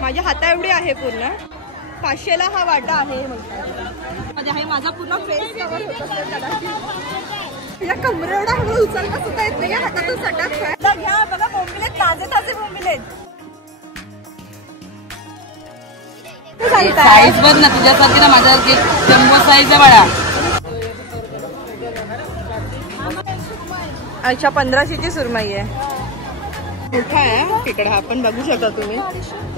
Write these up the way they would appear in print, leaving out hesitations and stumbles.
माझ्या हाता एवढी आहे पूर्ण. 500ला हा वाटा आहे. म्हणजे आहे माझा पूर्ण फेस कव्हर होत असेल कदाचित. या कमरे एवढा हळू उचलता सुद्धा येत नाही. हातातून सटक घ्या बघा. बोंबिले ताजे ताजे बोंबिले. साईज बघ ना तुझ्यासारखी ना माझ्यासारखी जम्बो साईज आहे बाळा. अच्छा 1500ची सुरमई आहे. मोठा आहे तिकडे हा पण बघू शकता तुम्ही.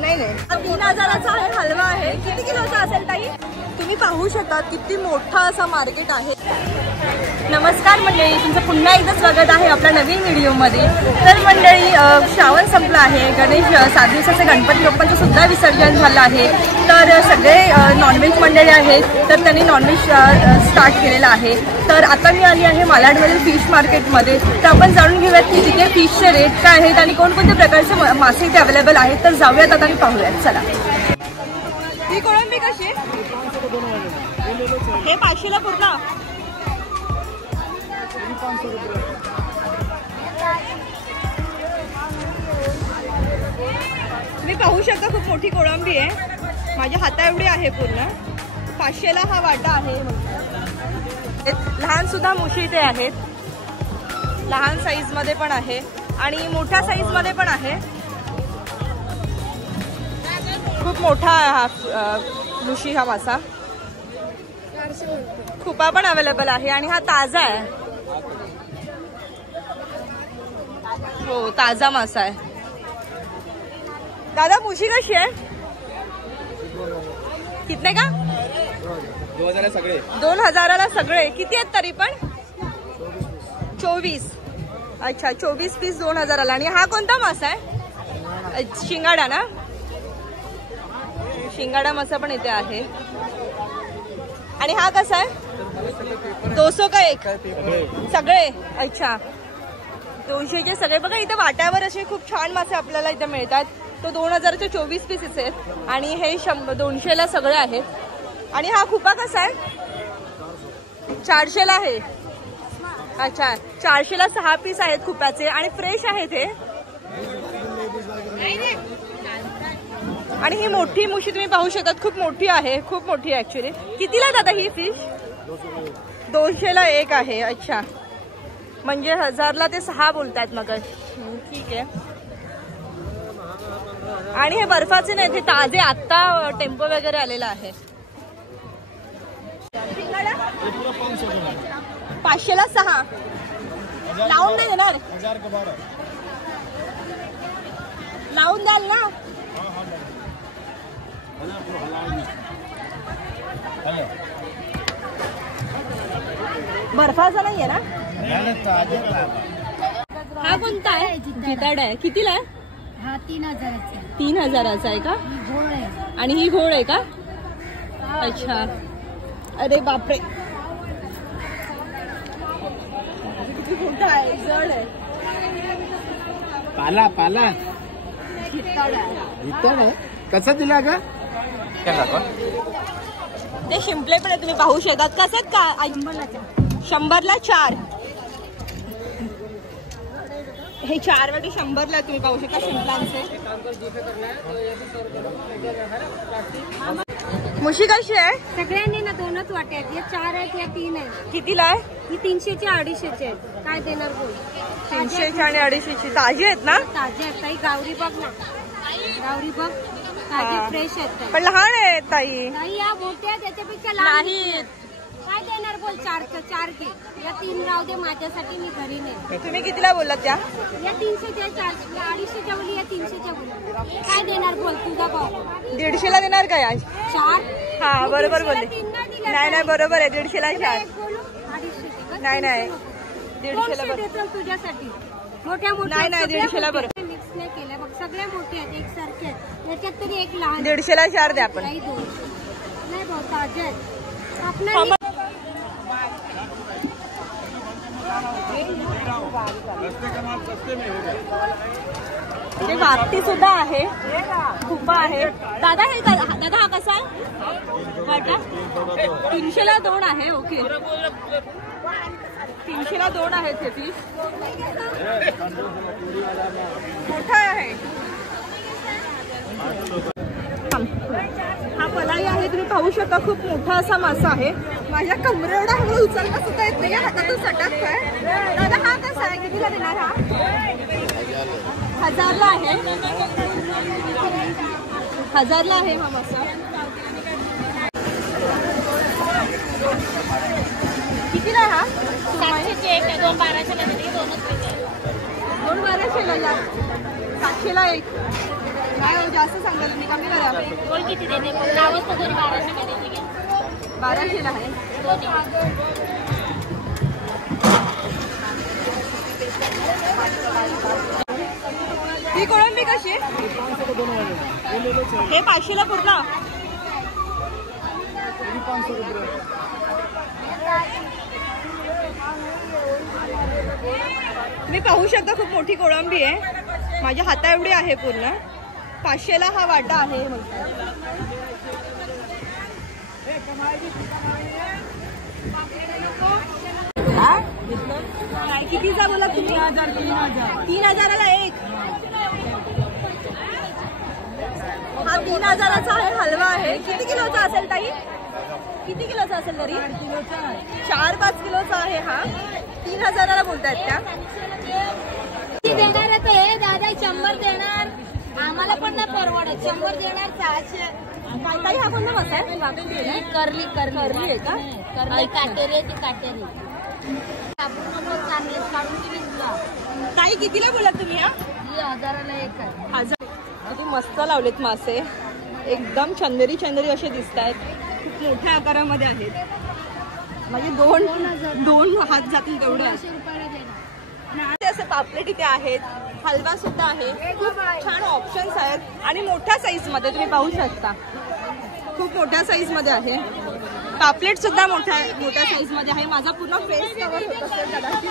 नाही 3000चा आहे. हलवा आहे. किती किलोचा असेल ताई? तुम्ही पाहू शकता किती मोठा असा मार्केट आहे. नमस्कार मंडळी, तुमचं पुन्हा एकदा स्वागत आहे आपल्या नवीन व्हिडिओमध्ये. तर मंडळी श्रावण संपला आहे. गणेश 7 दिवसाचे गणपती बाप्पांचं सुद्धा विसर्जन झालं आहे. तर सगळे नॉनव्हेज मंडळी आहेत तर त्यांनी नॉनव्हेज स्टार्ट केलेलं आहे. तर आता मी आली आहे मालाडमधील फिश मार्केटमध्ये. तर आपण जाणून घेऊयात की तिथे फिशचे रेट काय आहेत आणि कोणकोणत्या प्रकारचे मासे इथे अवेलेबल आहेत. तर जाऊयात आता आणि पाहूयात. चला. ही कोळंबी कशी? हे 500ला पूर्ण. तुम्ही पाहू शकता खूप मोठी कोळंबी आहे. माझ्या हाता एवढी आहे पूर्ण. 500ला हा वाटा आहे. लहान सुद्धा मुशी इथे आहेत. लहान साईज मध्ये पण आहे आणि मोठ्या साईज मध्ये पण आहे. खूप मोठा हा मुशी हा मासा. खुपा पण अवेलेबल आहे आणि हा ताजा आहे. हो ताजा मासा आहे. दादा मुशी कशी आहे? कितने का? 2000 सगळे. 2000ला सगळे. किती आहेत तरी पण? 24. अच्छा 24 पीस 2000ला. आणि हा कोणता मासा आहे? शिंगाडा ना. शिंगाडा मासा पण इथे आहे. आणि हा कसा आहे? 200 का एक? सगळे. अच्छा 200चे सगळे. बघा इथे वाट्यावर असे खूप छान मासे आपल्याला इथे मिळतात. तो 2000चे 24 पीसेस आहेत आणि हे 200ला सगळे आहेत. आणि हा खुपा कसा आहे? 400ला आहे. अच्छा 400ला 6 पीस आहेत खुप्याचे आणि फ्रेश आहेत हे. आणि ही मोठी मुशी तुम्ही पाहू शकता खूप मोठी आहे. खूप मोठी आहे ऍक्च्युली. कितीला दादा ही फिश? 200ला एक आहे. अच्छा म्हणजे 1000ला ते 6 बोलतात मग. ठीक आहे. आणि हे बर्फाचे नाही, हे ताजे आत्ता टेम्पो वगैरे आलेला आहे. 500ला 6. लावून नाही देणार? लावून द्याल ना? बर्फाचा नाहीये ना? हा कोणता आहे? जिताड आहे. कितीला आहे? हा 3000चा. 3000चा आहे का? घोळ आहे. आणि ही घोळ आहे का? अच्छा. अरे बापरे किती मोठा आहे. जड आहे. पाला पाला जिताड आहे. कसा दिला का? ते शिंपले पण तुम्ही पाहू शकतात. कसे का? 100ला 4. हे 4 वाटे 100ला तुम्ही पाहू शकता शिंपलांचे. मुशी कशी आहे? सगळ्यांनी ना 2च वाटे आहेत. या 4 आहेत या 3 आहेत. कितीला आहे? ही 300ची 250ची आहेत. काय देणार बोल? 300ची आणि 250ची. ताजी आहेत ना? ताजे आहेत ताई. गावरी बघ ना. गावरी बघ. ताजे फ्रेश आहेत. पण लहान आहेत ताई. ताई या मोठ्या त्याच्यापेक्षा लहान नाही. काय देणार बोल? 4 घे. या 3 राहू दे माझ्यासाठी. मी घरी नाही. तुम्ही कितीला बोललात त्या? या 300च्या 4, 250च्या बोली, या 300च्या बोली. काय देणार बोल? तुझा भाव 150ला देणार काय आज? 4. हा बरोबर बोलले. 3 नाही बरोबर आहे. 150ला 4. 250. नाही 150ला बरोबर तुझ्यासाठी. मोठ्या मोठ्या नाही 150ला बरोबर. मिक्स नाही केल्या बघ. सगळ्या मोठ्या आहेत एकसारखे आहेत. याच्यात तरी एक लहान. 150ला 4 द्या आपण. काही 2 नाही भाऊ ताजे आहेत. आपल्या ते वापटी सुद्धा आहे. खुपा आहे. दादा हे दादा हा कसा आहे वाटा? 300ला 2 आहे. ओके 300ला 2 आहेत हे फिश. मोठा आहे. हा पलाई आहे, तुम्ही पाहू शकता खूप मोठा असा मासा आहे. माझ्या कमरे एवढा हळू उचलता सुद्धा येत नाही, हातातून सटकतोय. दादा हा कसा आहे, कितीला देणार हा? 1000ला आहे. 1000ला आहे हा मासा. कितीला हा? 2,1200ला. 700ला एक. काय जास्त सांगाल मी, कमी करा. 1200ला आहे. ही कोळंबी कशी आहे? हे 500ला पूर्ण. तुम्ही पाहू शकता खूप मोठी कोळंबी आहे, माझ्या हाता एवढी आहे पूर्ण. 500ला हा वाटा आहे. कितीचा बोला तुम्ही? 3,000ला एक. हा 3,000चा आहे, हलवा आहे. किती किलोचा असेल ताई? किती किलोचा असेल तरी? 4-5 किलोचा आहे हा. 3,000ला बोलतायत त्या. देणार आहे दादा, 100 देणार. आम्हाला पण नाही परवडत. 100 देणार. 600. ताई हा कोणता मासा आहे? करली करली आहे का? करली काटेरी. काटेरी चांगले काढून ताई कितीला बोला तुम्ही? हा 1000ला एक आहे. 1000. तुम्ही मस्त लावलेत मासे, एकदम चंदेरी असे दिसत आहेत. खूप मोठ्या आकारामध्ये आहेत. म्हणजे दोन हात जातील तेवढे. 200 रुपयाला देणार. असे पापलेट इथे आहेत, हलवा सुद्धा आहे. खूप छान ऑप्शन्स आहेत आणि मोठ्या साईज मध्ये तुम्ही पाहू शकता. खूप मोठ्या साईज मध्ये आहे. पापलेट सुद्धा मोठ्या साईज मध्ये आहे. माझा पूर्ण फेस कव्हर होत असेल कदाचित.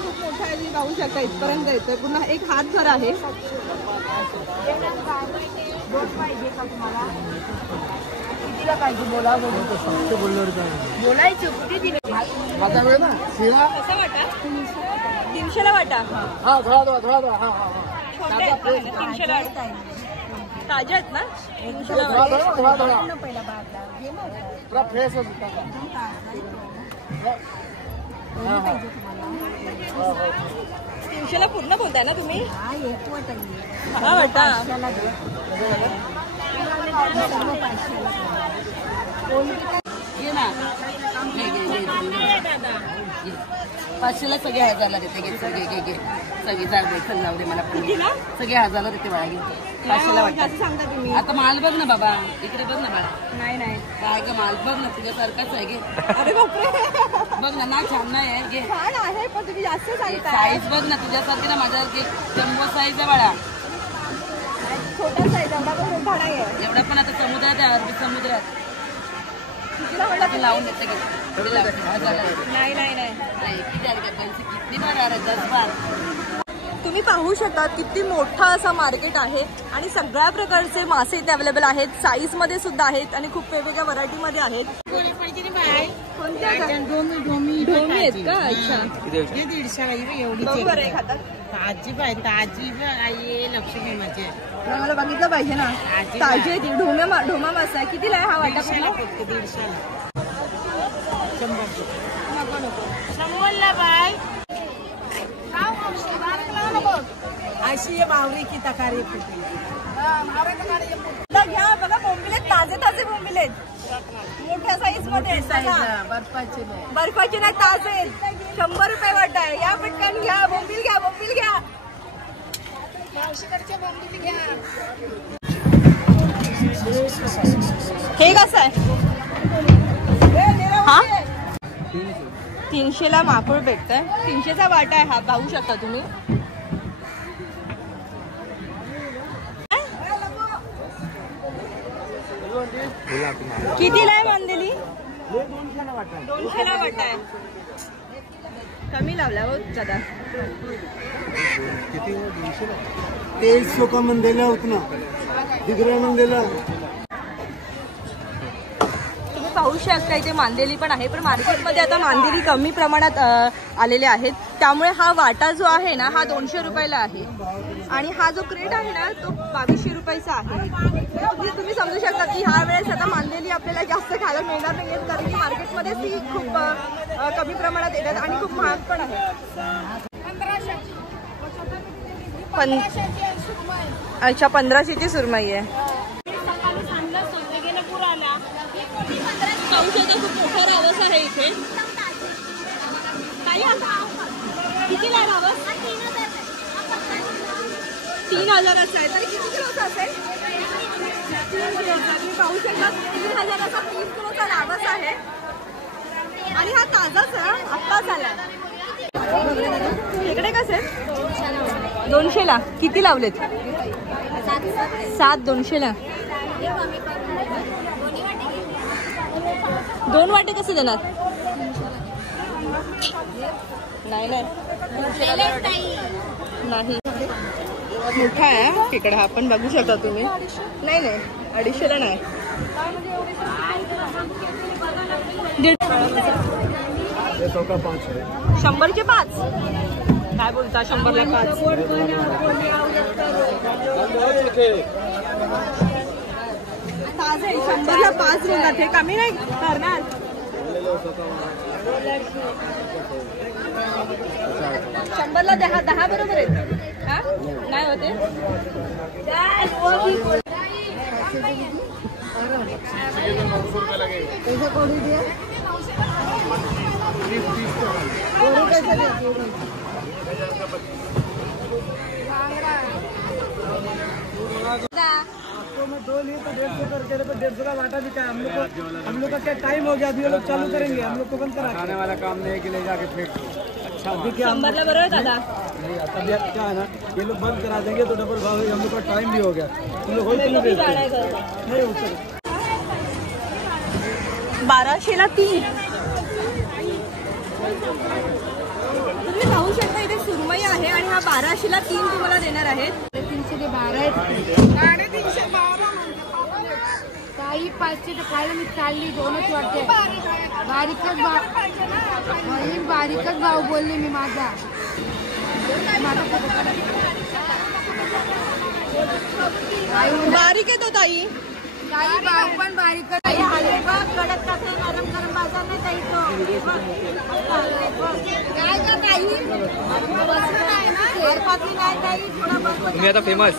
खूप मोठा आहे, तुम्ही पाहू शकता. इथपर्यंत येतोय पूर्ण. एक हात भर आहे. कितीला पाहिजे बोला? बोलायचं कुठे दिले? कसा वाटा? 300ला वाटा. छोटे आहेत ना? 300ला वाटा. ताज्या आहेत ना? 300ला वाटा. 300ला पूर्ण बोलताय ना तुम्ही? हा वाटा. ये ना. 500ला सगळे 1000ला देते. घे सगळे. सगळे जाऊ दे मला पण. सगळे 1000ला देते बाळा. घे 500ला वाटतं. सांगता तुम्ही? आता माल बघ ना बाबा, इकडे बघ ना बाळा. नाही काय ग माल बघ ना, तुझ्यासारखाच आहे. घे अरे बापरे, बघ ना. ना छान नाही आहे. घे छान आहे पण तुम्ही जास्त सांगताय. साईज बघ ना तुझ्यासारखी ना, माझ्यासारखी जम्बो साईज आहे बाळा. छोटा साईज एवढा पण मोठा नाही आहे. एवढा पण आता समुद्रात आहे, अरबी समुद्रात. कितीला म्हटलं तुम्ही? लावून देते. घे 1000ला देते. नाही किती आले काय पैसे? किती पगार आहे? 10 तुम्ही पाहू शकता किती मोठा असा मार्केट आहे आणि सगळ्या प्रकारचे मासे इथे अवेलेबल आहेत. साईज मध्ये सुद्धा आहेत आणि खूप वेगवेगळ्या व्हरायटी मध्ये आहेत. कोणत्या ढोमी आहेत का? अच्छा, 150 बरोबर आहे. खातात ताजी पाहिजे. ताजी आई लक्ष्मी माझी मला बघितलं पाहिजे ना. ताजी आहे ती. ढोमा मासा आहे. कितीला आहे हा वाटा? 150ला. नको. 100ला बाय. अशी आहे बावरी की तकारी घ्या. बघा बोंबिले ताजे बोंबिले मोठ्या साईज मध्ये. बर्फाचे नाही, ताजे. 100 रुपये वाटा आहे. या पटकन घ्या. बोंबील घ्या. हे कसं आहे? हा 300ला माकुळ भेटतंय. 300चा वाटा आहे हा, पाहू शकता तुम्ही. कितीला आहे मांदेली? 200ला वाटा आहे. कमी लावला हो दादा. 2300 का मंदिला उतना दिगरा मंदिला. तुम्ही पाहू शकता इथे मांदेली पण आहे, पण मार्केटमध्ये आता मांदेली कमी प्रमाणात आलेले आहेत. त्यामुळे हा वाटा जो आहे ना हा 200 रुपयाला आहे आणि हा जो क्रेट आहे ना तो 2200 रुपयाचा आहे. तुम्ही समजू शकता की ह्या वेळेस आता मानलेली आपल्याला जास्त खायला मिळणार नाही आहेत, कारण की मार्केटमध्ये ती खूप कमी प्रमाणात येतात आणि खूप महाग पण आहे. अच्छा 1500ची सुरमई आहे. खूप मोठा रावस आहे इथे. कितीला आहे रावस? 3000चा आहे. तरी किती किलोचा असेल? 3 किलोचा. तुम्ही पाहू शकता 3000चा 30 किलोचा रावस आहे आणि हा ताजाच आहे, आत्ताच आला. इकडे कसे 200ला किती लावलेत? 7 200ला. 2 वाटे कसे देणार? नाही नाही मोठा आहे खेकडा हा पण बघू शकता तुम्ही. नाही 250ला नाही. 100चे 5. काय बोलता 100ला 5? ताज आहे. 100ला 5 बोलतात. हे कमी नाही करणार. 100ला 10 बरोबर आहेत. हा नाही होते. आपको मैं 2 लिए तो 150 करके तो 150 का वाटा भी क्या है? हम लोग का क्या टाइम हो गया? अभी ये लोग चालू करेंगे, हम लोग को बंद करा. खाने वाला काम नहीं है कि ले जाके फेंक. अच्छा अभी क्या 100ला बरोबर दादा? नहीं अभी क्या है ना, ये लोग बंद करा देंगे तो डबल भाव. हम लोग का टाइम भी हो गया. हम लोग होलसेल में बेचते हैं. नहीं हो सकता. 1200ला 3. तुम्ही पाहू शकता इथे सुरमई आहे आणि हा 1200ला 3 तुम्हाला देणार आहेत. 312 काही 500 तर खायला मी चालली. 2च वाटते. बारीकच भाव बोलले मी माझा. बारीक आहे तो ताई. काही भाव पण बारीक कडक टाकून नरम गरम बाजार नाही ताई तो. काय का ताई बसलं नाही ना घरपातली नाही ताई. थोडा बस. तुम्ही आता फेमस.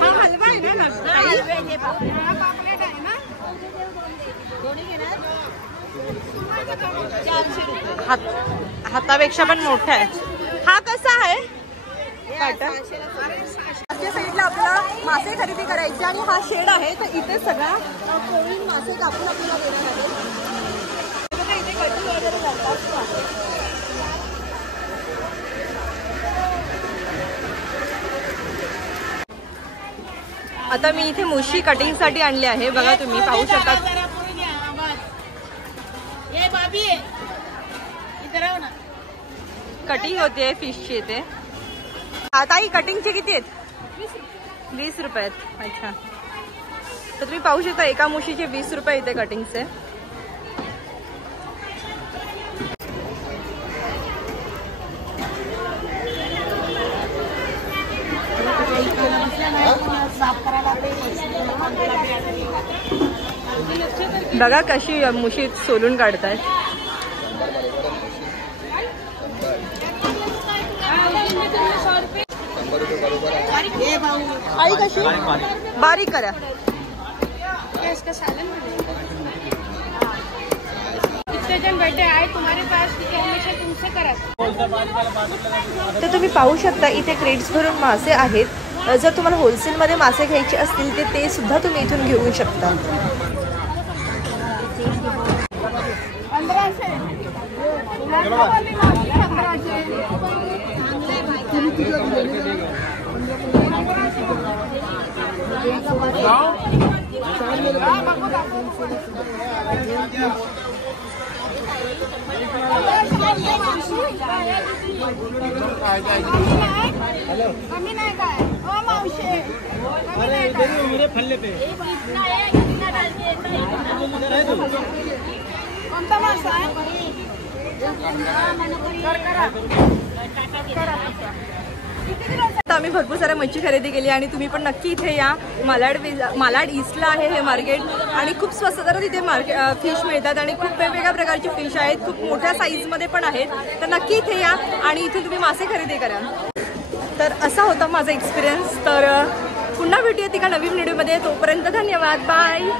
हा हलवा आहे ना हातापेक्षा पण मोठा आहे. हा कसा आहे? आजच्या साईडला आपल्याला मासे खरेदी करायचे आणि हा शेड आहे तर इथे सगळा कोळी मासे कापून आपल्याला देणार आहे. इथे कटिंग वगैरे करतात. आता मी इथे मुशी कटिंग साठी आणली आहे. बघा तुम्ही पाहू शकता. कटिंग होते फिशची इथे. आता ही कटिंगचे किती आहेत? 20 रुपये आहेत. अच्छा तर तुम्ही पाहू शकता एका मुशीचे 20 रुपये इथे कटिंगचे. बघा कशी मुशी सोलून काढतायत. आई कशी बारीक करा. इतने जन बैठे आए तुम्हारे पास हमेशा तुमसे करा. तर तुम्ही पाहू शकता इथे क्रेट्स भरून मासे आहेत. जर तुम्हाला होलसेलमध्ये मासे घ्यायचे असतील तर ते सुद्धा तुम्ही इथून घेऊ शकता. कमी नाही काय अरे इधर ही मेरे फल्ले पे आता आम्ही भरपूर साऱ्या मच्छी खरेदी केली आणि तुम्ही पण नक्की इथे या. मालाड ईस्टला आहे हे मार्केट आणि खूप स्वस्त दरात इथे फिश मिळतात आणि खूप वेगवेगळ्या प्रकारची फिश आहेत, खूप मोठ्या साईजमध्ये पण आहेत. तर नक्की इथे या आणि इथे तुम्ही मासे खरेदी करा. तर असा होता माझा एक्सपिरियन्स. तर पुन्हा भेटूया एका नवीन व्हिडिओमध्ये. तोपर्यंत धन्यवाद. बाय.